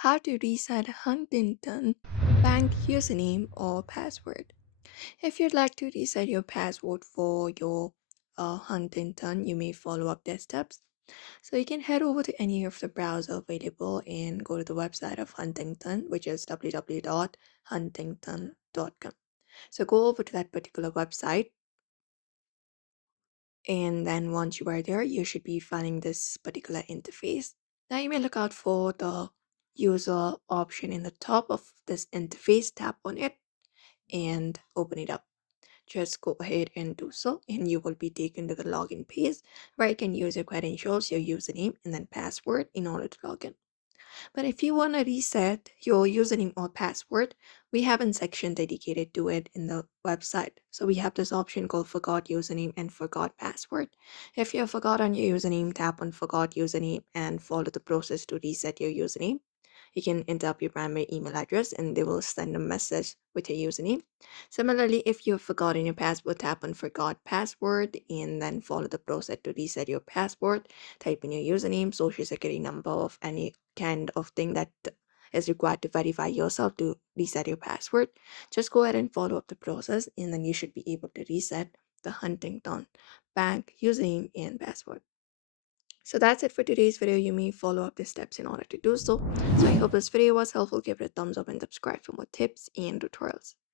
how to reset Huntington Bank username or password. If you'd like to reset your password for your Huntington, you may follow up these steps. So you can head over to any of the browser available and go to the website of Huntington, which is www.huntington.com. So go over to that particular website, and then once you are there, you should be finding this particular interface. Now you may look out for the user option in the top of this interface, tap on it and open it up. Just go ahead and do so, and you will be taken to the login page where you can use your credentials, your username, and then password in order to log in. But if you want to reset your username or password, we have a section dedicated to it in the website. So we have this option called forgot username and forgot password. If you have forgotten your username, tap on forgot username and follow the process to reset your username. You can enter up your primary email address and they will send a message with your username. Similarly, if you've forgotten your password, tap on forgot password and then follow the process to reset your password. Type in your username, social security number of any kind of thing that is required to verify yourself to reset your password. Just go ahead and follow up the process, and then you should be able to reset the Huntington Bank username and password. So that's it for today's video. You may follow up the steps in order to do so. So I hope this video was helpful. Give it a thumbs up and subscribe for more tips and tutorials.